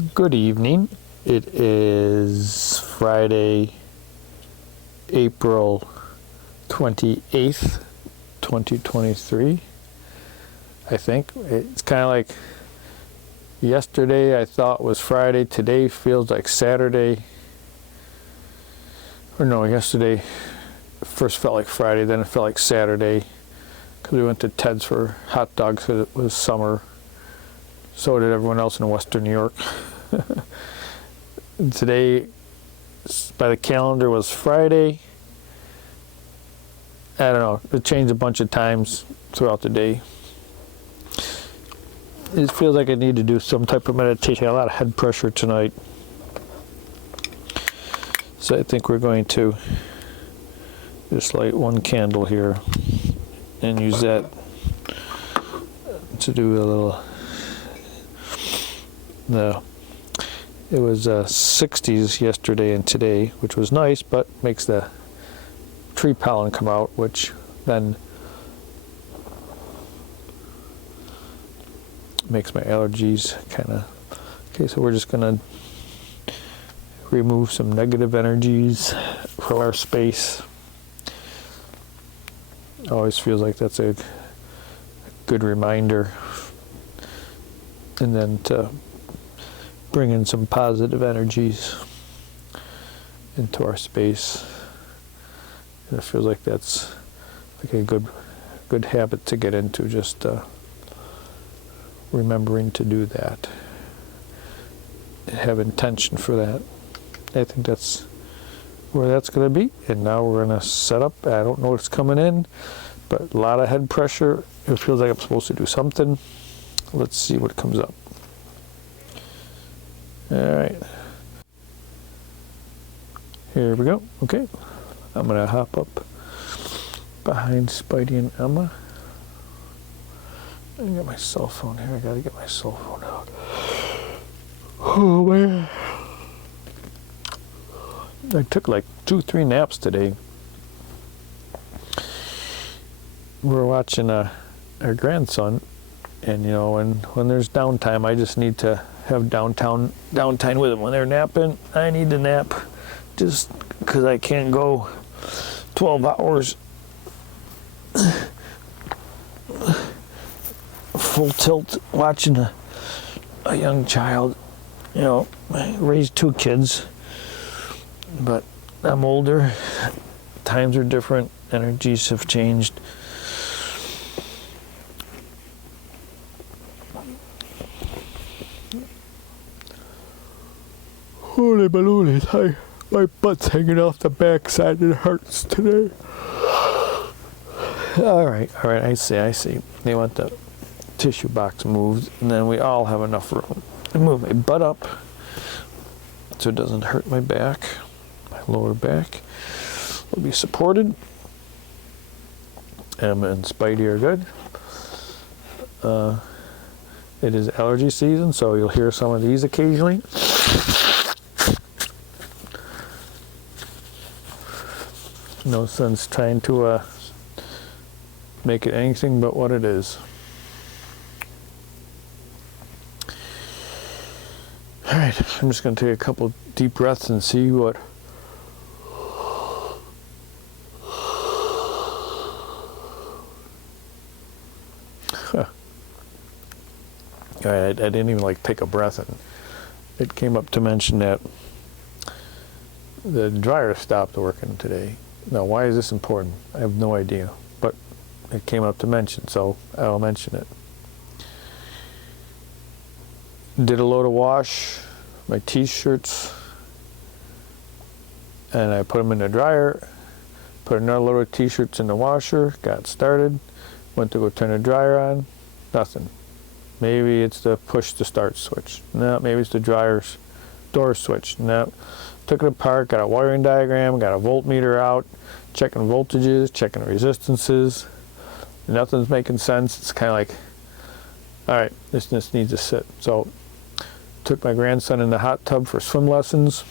Good evening. It is Friday, April 28th, 2023. I think it's kind of like yesterday I thought was Friday. Today feels like Saturday. Or no, yesterday first felt like Friday, then it felt like Saturday because we went to Ted's for hot dogs because it was summer. So did everyone else in Western New York. Today, by the calendar, was Friday. I don't know. It changed a bunch of times throughout the day. It feels like I need to do some type of meditation. I got a lot of head pressure tonight. So I think we're going to just light one candle here and use that to do a little... It was 60s yesterday and today, which was nice, but makes the tree pollen come out, which then makes my allergies kind of... Okay, so we're just going to remove some negative energies from our space. Always feels like that's a good reminder. And then to bring in some positive energies into our space. And it feels like that's like a good habit to get into, just remembering to do that. Have intention for that. I think that's where that's going to be. And now we're going to set up. I don't know what's coming in, but a lot of head pressure. It feels like I'm supposed to do something. Let's see what comes up. All right. Here we go. Okay. I'm going to hop up behind Spidey and Emma. I got my cell phone here. I got to get my cell phone out. Oh, man. I took like 2-3 naps today. We were watching our grandson. And you know, when there's downtime, I just need to have downtime with them. When they're napping, I need to nap, just because I can't go 12 hours full tilt watching a young child. You know, I raised 2 kids, but I'm older. Times are different. Energies have changed. Holy balloonies, my butt's hanging off the backside and it hurts today. All right, I see. They want the tissue box moved, and then we all have enough room. I move my butt up so it doesn't hurt my back. My lower back will be supported. Emma and Spidey are good. It is allergy season, so you'll hear some of these occasionally. No sense trying to make it anything but what it is. All right, I'm just going to take a couple deep breaths and see what... All right, I didn't even like take a breath, and it came up to mention that the dryer stopped working today. Now, why is this important? I have no idea, but it came up to mention, so I'll mention it. Did a load of wash, my t-shirts, and I put them in the dryer, put another load of t-shirts in the washer, got started, went to go turn the dryer on, nothing. Maybe it's the push to start switch. No, maybe it's the dryer's door switch. No. Took it apart, got a wiring diagram, got a voltmeter out, checking voltages, checking resistances. Nothing's making sense. It's kind of like, all right, this needs to sit. So, took my grandson in the hot tub for swim lessons.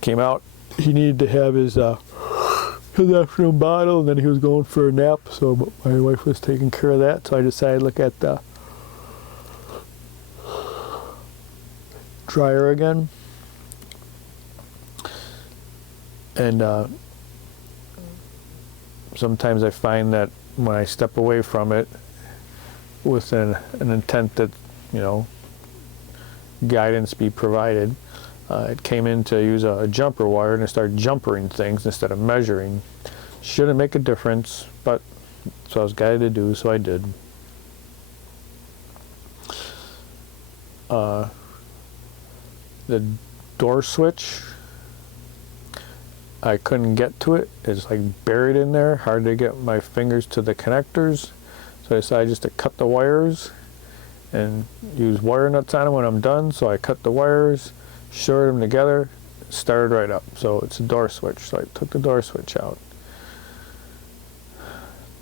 Came out, he needed to have his afternoon bottle, and then he was going for a nap, so my wife was taking care of that. So I decided to look at the dryer again. And sometimes I find that when I step away from it with an intent that, you know, guidance be provided, it came in to use a jumper wire and I started jumpering things instead of measuring. Shouldn't make a difference, but so I was guided to do, so I did. The door switch, I couldn't get to it. It's like buried in there, hard to get my fingers to the connectors. So I decided just to cut the wires and use wire nuts on them when I'm done. So I cut the wires, shorted them together, started right up. So it's a door switch. So I took the door switch out.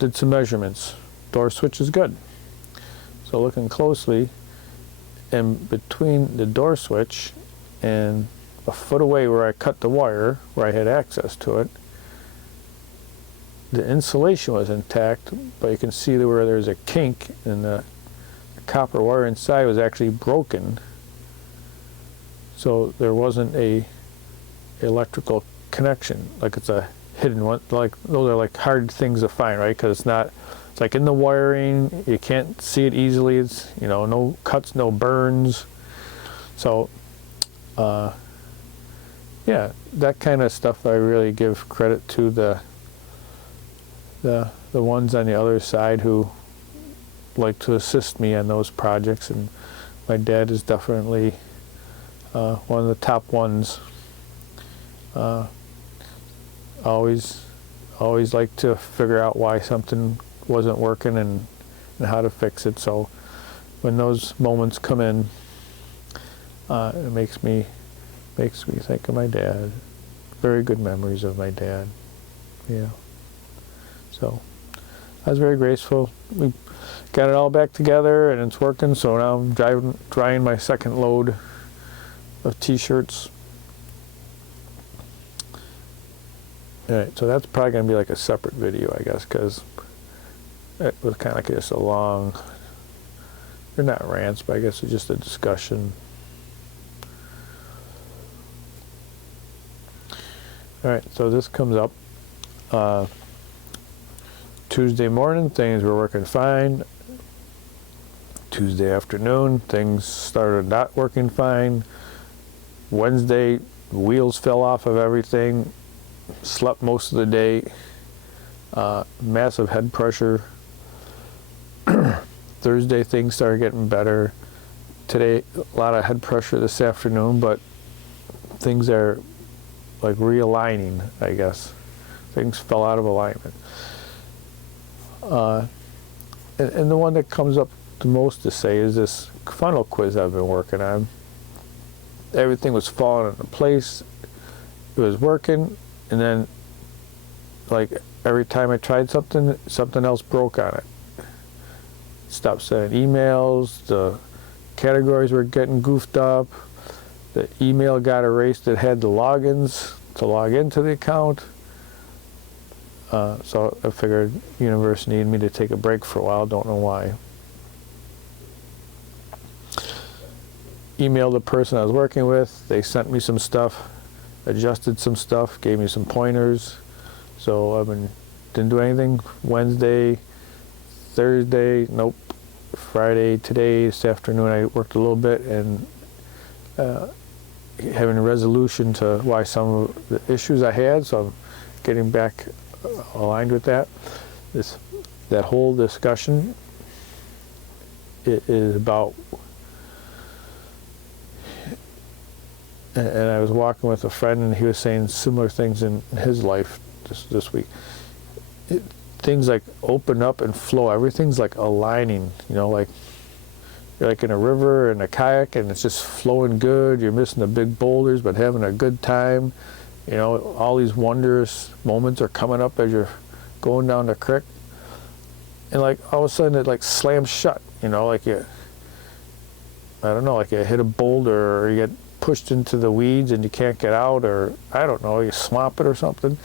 Did some measurements. Door switch is good. So looking closely, and between the door switch and a foot away where I cut the wire, where I had access to it, the insulation was intact, but you can see where there's a kink and the copper wire inside was actually broken. So there wasn't a electrical connection, like it's a hidden one. Like those are like hard things to find, right? Because it's like in the wiring, you can't see it easily. It's, you know, no cuts, no burns. So yeah, that kind of stuff I really give credit to the ones on the other side who like to assist me on those projects, and my dad is definitely one of the top ones. Always like to figure out why something wasn't working and how to fix it. So when those moments come in, it makes me think of my dad. Very good memories of my dad. Yeah. So I was very grateful. We got it all back together and it's working. So now I'm drying my second load of t-shirts. All right, so that's probably going to be like a separate video, I guess, because it was kind of like just a long, they're not rants, but I guess it's just a discussion. All right, so this comes up Tuesday morning, things were working fine. Tuesday afternoon, things started not working fine. Wednesday, wheels fell off of everything. Slept most of the day. Massive head pressure. Thursday, things started getting better. Today, a lot of head pressure this afternoon, but things are like realigning, I guess. Things fell out of alignment. And the one that comes up the most to say is this funnel quiz I've been working on. Everything was falling into place. It was working, and then like every time I tried something else broke on it. Stopped sending emails, the categories were getting goofed up, the email got erased that had the logins to log into the account. So I figured the universe needed me to take a break for a while, don't know why. Emailed the person I was working with, they sent me some stuff, adjusted some stuff, gave me some pointers. So didn't do anything. Wednesday, Thursday, nope. Friday, today, this afternoon I worked a little bit and having a resolution to why some of the issues I had, so I'm getting back aligned with that. That whole discussion is about, and I was walking with a friend and he was saying similar things in his life this week. Things like open up and flow. Everything's like aligning, you know, like you're like in a river in a kayak and it's just flowing good. You're missing the big boulders but having a good time. You know, all these wondrous moments are coming up as you're going down the creek. And like all of a sudden it like slams shut, you know, like I don't know, like you hit a boulder or you get pushed into the weeds and you can't get out, or I don't know, you slop it or something.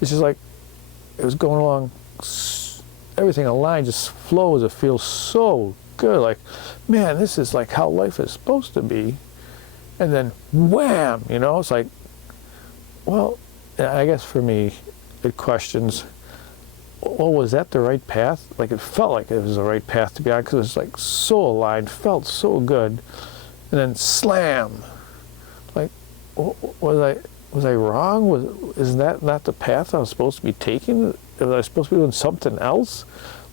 It's just like it was going along, everything aligned, just flows. It feels so good. Like, man, this is like how life is supposed to be. and then wham, you know, it's like, well, I guess for me, it questions, well, was that the right path? Like, it felt like it was the right path to be on, because it was like so aligned, felt so good, and then slam. Like, was I wrong? Is that not the path I was supposed to be taking? Was I supposed to be doing something else?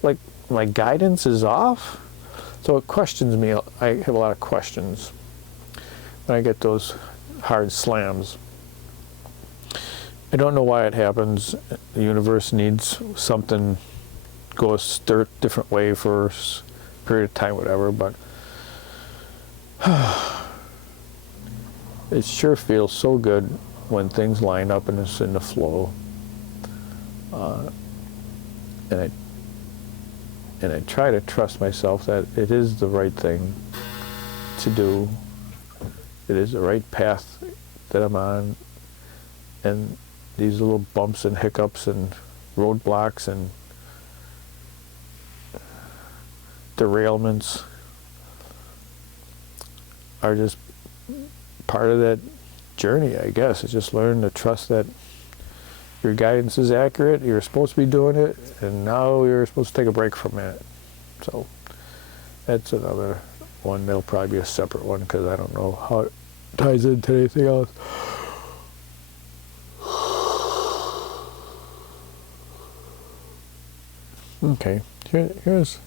Like, my guidance is off? So it questions me. I have a lot of questions when I get those hard slams. I don't know why it happens. The universe needs something, go a different way for a period of time, whatever, but it sure feels so good when things line up and it's in the flow. And I try to trust myself that it is the right thing to do. It is the right path that I'm on. And these little bumps and hiccups and roadblocks and derailments are just part of that journey, I guess. It's just learn to trust that your guidance is accurate, you're supposed to be doing it, and now you're supposed to take a break from it. So that's another one. That'll probably be a separate one, because I don't know how it ties into anything else. Okay, here's